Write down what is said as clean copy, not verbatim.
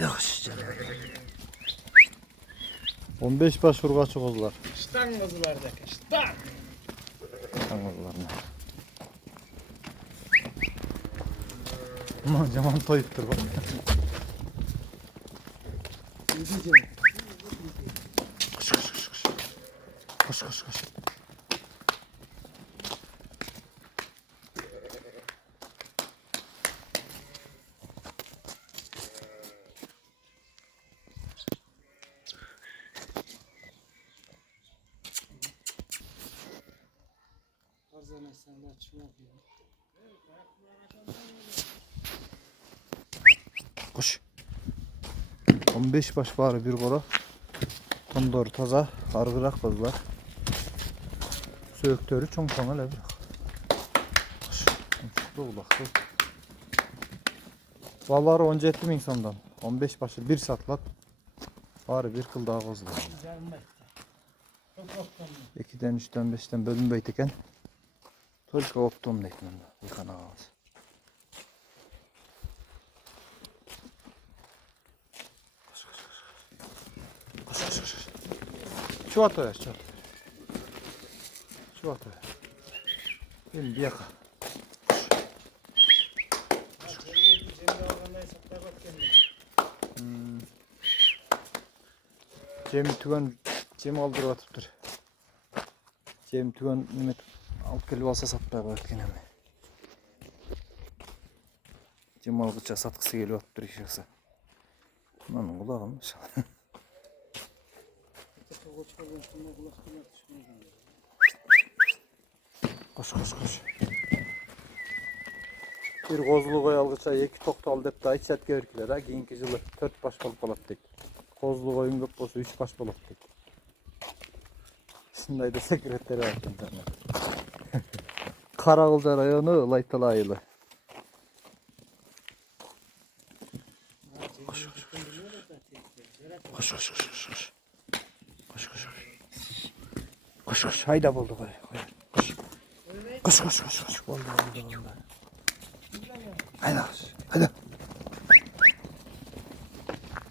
Haydi koş. 15 baş urgaçı kozular. Ştan kozulardaki ştan. Kozularına. Aman caman toyuttur bak. Koş koş koş koş. Koş koş koş. Koş. 15 baş var bir koro. Kondor taza, hargırak kozular. Söğüktörü çoğun çoğun öyle bırak. Koş. Doğulak. Vallahi 17 min sondan. 15 başı bir satlat. Var bir kıl daha kozular. 2'den 3'ten 5'ten bölüm beyteken. Только optom deyken yıkana ağız. Çuvataya çuvat. Çuvataya. Benim bir yaka. Cem tügen Cem aldırıp atıptır. Cem tügen nimet alıp gelip alsa satmaya bak yine mi? Cem algıça satkısı geliyor atıptır işe. Bunun kulağımız. Koş koş koş. Bir kozlu koy algıça 2 toktal dep daha içet görkiler ha. Keyinki yılı 4 baş balık balık kozlu koyun köp bolsa 3 baş balık tek. Şunday da sekreteri attım sana. Karagılca rayonu Laytalayılı. Koş koş koş. Koş koş koş koş. Koş koş koş. Koş koş. Hayda buldu koy. Koş. Koş koş koş koş. Buldu buldu buldu. Hayda. Hayda.